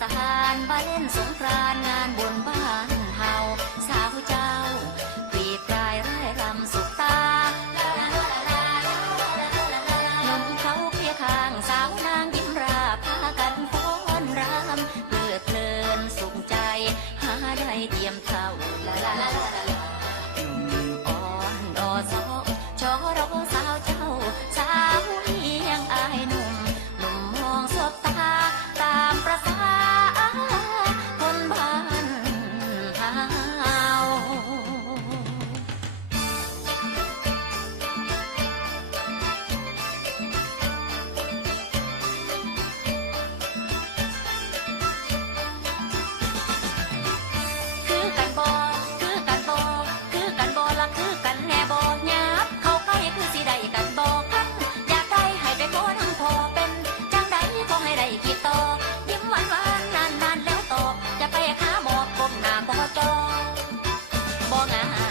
สานบาเล่นสงกรานงานบนบ้านเฮาสาวเจ้าปีกลายไร่ลำสุกตาหนุ่มเขาเพียคางสาวนางยิ้มราพากันฟ้อนรำเพื่อเพลินสุขใจ หาได้เตรียมเท่าลาลาลา long